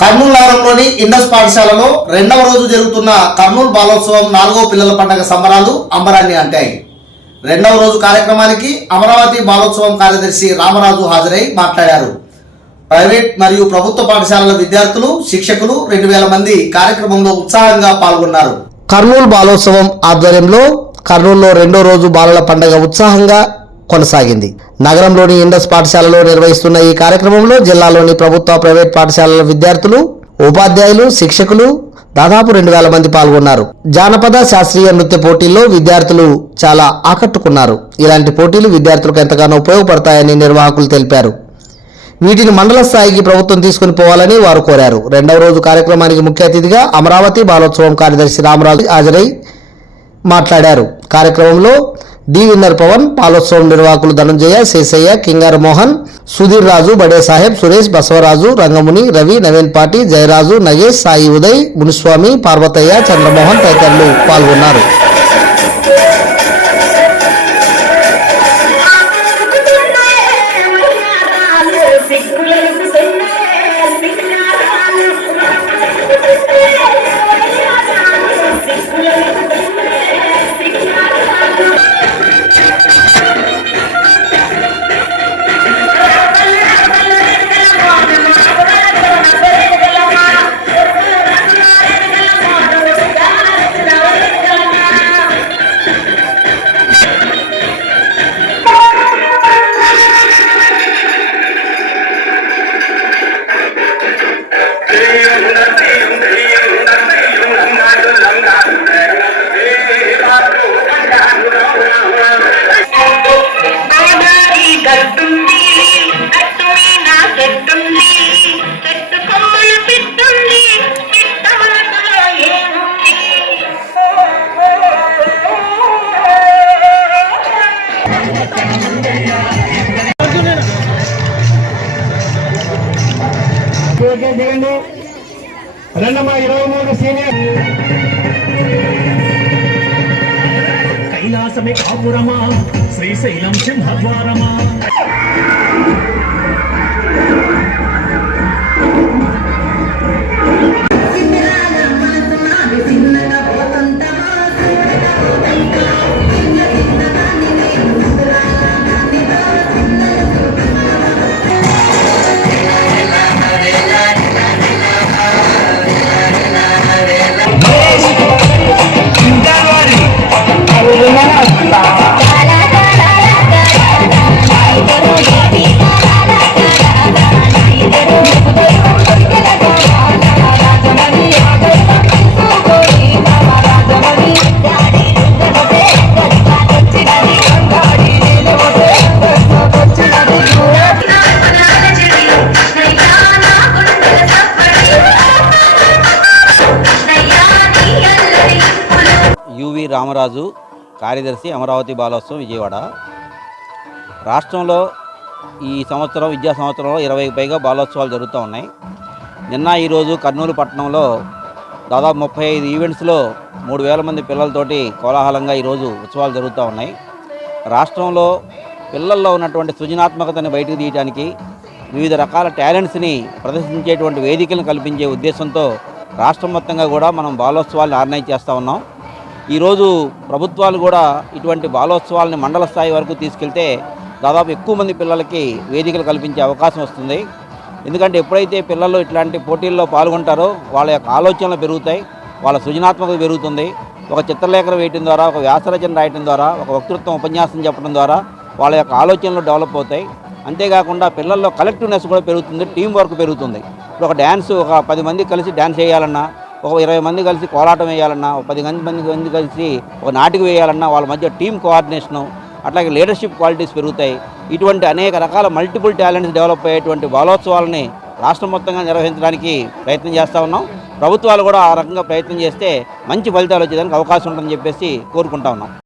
కర్నూలు నగరంలోని ఇండస్ పాఠశాలలో రెండవ రోజు జరుగుతున్న కర్నూలు బాలోత్సవం నాలుగో పిల్లల పండుగ సంబరాలు అంబరాన్ని అంటాయి. రెండవ రోజు కార్యక్రమానికి అమరావతి బాలోత్సవం కార్యదర్శి రామరాజు హాజరై మాట్లాడారు. ప్రైవేట్ మరియు ప్రభుత్వ పాఠశాలల విద్యార్థులు శిక్షకులు రెండు వేల మంది కార్యక్రమంలో ఉత్సాహంగా పాల్గొన్నారు. కర్నూలు బాలోత్సవం ఆధ్వర్యంలో కర్నూలులో రెండో రోజు బాలల పండుగ ఉత్సాహంగా కొనసాగింది. నగరంలోని ఇండస్ పాఠశాలలో నిర్వహిస్తున్న ఈ కార్యక్రమంలో జిల్లాలోని ప్రభుత్వ ప్రైవేట్ పాఠశాలల విద్యార్థులు ఉపాధ్యాయులు శిక్షకులు దాదాపు రెండు వేల మంది పాల్గొన్నారు. జానపద శాస్త్రీయ నృత్య పోటీల్లో విద్యార్థులు చాలా ఆకట్టుకున్నారు. ఇలాంటి పోటీలు విద్యార్థులకు ఎంతగానో ఉపయోగపడతాయని నిర్వాహకులు తెలిపారు. వీటిని మండల స్థాయికి ప్రభుత్వం తీసుకుని పోవాలని వారు కోరారు. రెండవ రోజు కార్యక్రమానికి ముఖ్య అతిథిగా అమరావతి బాలోత్సవం కార్యదర్శి రామరాజు హాజరై మాట్లాడారు. కార్యక్రమంలో డివిన్నర్ పవన్ పాలోత్సవం నిర్వాహకులు ధనంజయ శేషయ్య కింగార మోహన్ సుధీర్ రాజు బడే సాహెబ్ సురేష్ బసవరాజు రంగముని రవి నవీన్ పాటి జయరాజు నగేష్ సాయి ఉదయ్ మునిస్వామి పార్వతయ్య చంద్రమోహన్ తదితరులు పాల్గొన్నారు. ఓకే దిగండి. రెండమ్మ ఇరవై మూడు సీనియర్. కైలాసమే కాపురమా? శ్రీశైలం సింహద్వారమా? రామరాజు కార్యదర్శి అమరావతి బాలోత్సవం విజయవాడ. రాష్ట్రంలో ఈ సంవత్సరం విద్యా సంవత్సరంలో ఇరవై పైగా బాలోత్సవాలు జరుగుతూ ఉన్నాయి. నిన్న ఈరోజు కర్నూలు పట్టణంలో దాదాపు ముప్పై ఐదు ఈవెంట్స్లో మూడు వేల మంది పిల్లలతోటి కోలాహలంగా ఈరోజు ఉత్సవాలు జరుగుతూ ఉన్నాయి. రాష్ట్రంలో పిల్లల్లో ఉన్నటువంటి సృజనాత్మకతని బయటకు తీయడానికి వివిధ రకాల టాలెంట్స్ని ప్రదర్శించేటువంటి వేదికలను కల్పించే ఉద్దేశంతో రాష్ట్రం మొత్తంగా కూడా మనం బాలోత్సవాలను ఆర్గనైజ్ చేస్తూ ఉన్నాం. ఈరోజు ప్రభుత్వాలు కూడా ఇటువంటి బాలోత్సవాలని మండల స్థాయి వరకు తీసుకెళ్తే దాదాపు ఎక్కువ మంది పిల్లలకి వేదికలు కల్పించే అవకాశం వస్తుంది. ఎందుకంటే ఎప్పుడైతే పిల్లలు ఇట్లాంటి పోటీల్లో పాల్గొంటారో వాళ్ళ యొక్క ఆలోచనలు పెరుగుతాయి వాళ్ళ సృజనాత్మకత పెరుగుతుంది. ఒక చిత్రలేఖన వేయటం ద్వారా ఒక వ్యాసరచన రాయటం ద్వారా ఒక వక్తృత్వం ఉపన్యాసం చెప్పడం ద్వారా వాళ్ళ యొక్క ఆలోచనలు డెవలప్ అవుతాయి. అంతేకాకుండా పిల్లల్లో కలెక్టివ్నెస్ కూడా పెరుగుతుంది టీం వర్క్ పెరుగుతుంది. ఇప్పుడు ఒక డ్యాన్స్ ఒక పది మంది కలిసి డ్యాన్స్ చేయాలన్నా ఒక ఇరవై మంది కలిసి కోలాటం వేయాలన్నా ఒక పది మంది మంది మంది కలిసి ఒక నాటిక వేయాలన్నా వాళ్ళ మధ్య టీం కోఆర్డినేషను అట్లాగే లీడర్షిప్ క్వాలిటీస్ పెరుగుతాయి. ఇటువంటి అనేక రకాల మల్టిపుల్ టాలెంట్స్ డెవలప్ అయ్యేటువంటి బాలోత్సవాలని రాష్ట్రం మొత్తంగా నిర్వహించడానికి ప్రయత్నం చేస్తూ ఉన్నాం. ప్రభుత్వాలు కూడా ఆ రకంగా ప్రయత్నం చేస్తే మంచి ఫలితాలు వచ్చేదానికి అవకాశం ఉంటుందని చెప్పేసి కోరుకుంటా ఉన్నాం.